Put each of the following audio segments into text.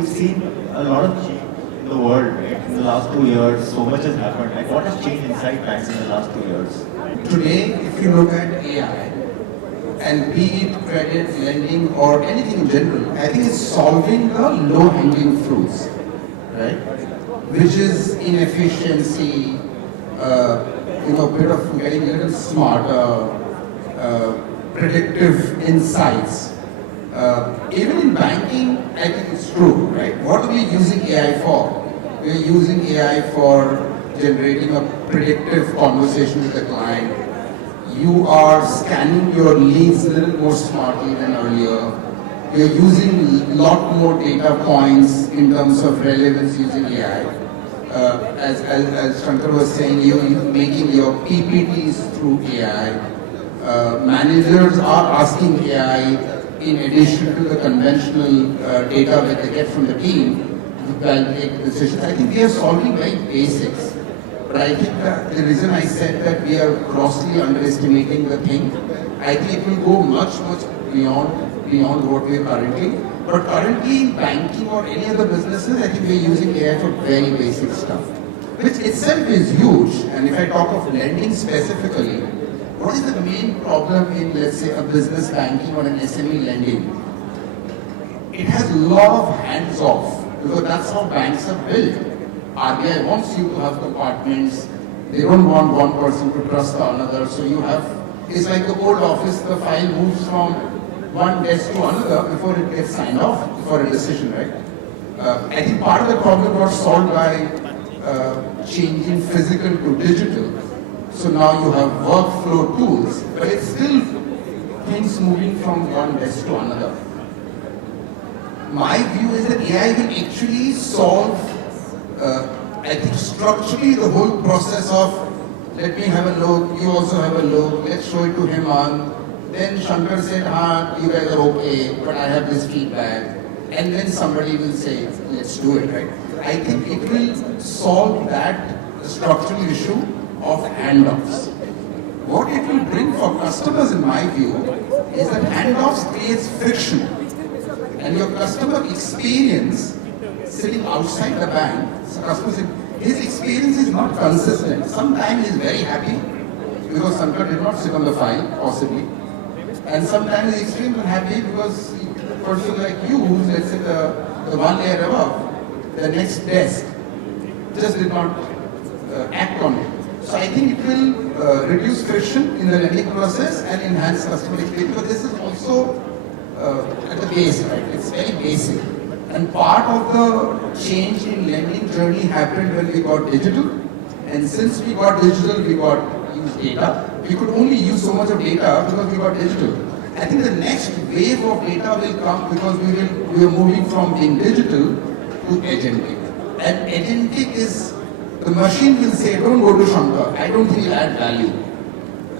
we've seen a lot of change in the world, right? In the last 2 years, so much has happened. Like, what has changed inside banks in the last 2 years? Today, if you look at AI, and be it credit, lending, or anything in general, I think it's solving the low-hanging fruits, right? Which is inefficiency, bit of getting a little smarter, predictive insights. Even in banking, I think it's true, right? What are we using AI for? We're using AI for generating a predictive conversation with the client. You are scanning your leads a little more smartly than earlier. You're using a lot more data points in terms of relevance using AI. As Shankar was saying, you're making your PPTs through AI. Managers are asking AI in addition to the conventional data that they get from the team to validate decisions. I think we are solving very basics. But I think that the reason I said that we are grossly underestimating the thing, I think it will go much beyond what we are currently. But currently in banking or any other businesses, I think we are using AI for very basic stuff, which itself is huge. And if I talk of lending specifically, what is the main problem in, let's say, a business banking or an SME lending? It has a lot of hands-off, because that's how banks are built. RBI wants you to have compartments. They don't want one person to trust the another. So you have, it's like the old office, the file moves from one desk to another before it gets signed off for a decision, right? I think part of the problem got solved by changing physical to digital. So now you have workflow tools, but it's still things moving from one desk to another. My view is that AI will actually solve, I think structurally the whole process of, let me have a look, you also have a look, let's show it to Hemant. Then Shankar said, you guys are okay, but I have this feedback. And then somebody will say, let's do it, right? I think it will solve that structural issue of handoffs. What it will bring for customers, in my view, is that handoffs creates friction. And your customer experience sitting outside the bank, his experience is not consistent. Sometimes he's very happy because Shankar did not sit on the file, possibly. And sometimes he's extremely unhappy because a person like you, let's say the one layer above, the next desk, just did not act on it. So I think it will reduce friction in the lending process and enhance customer experience. But this is also at the base, right? It's very basic. And part of the change in lending journey happened when we got digital. And since we got digital, we got use data. We could only use so much of data because we got digital. I think the next wave of data will come because we are moving from being digital to agentic. And agentic is, the machine will say, don't go to Shankar. I don't think you add value.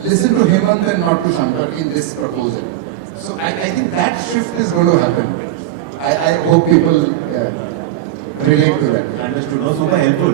Listen to Hemant and not to Shankar in this proposal. So I think that shift is going to happen. I hope people relate to that. Understood. No, super helpful.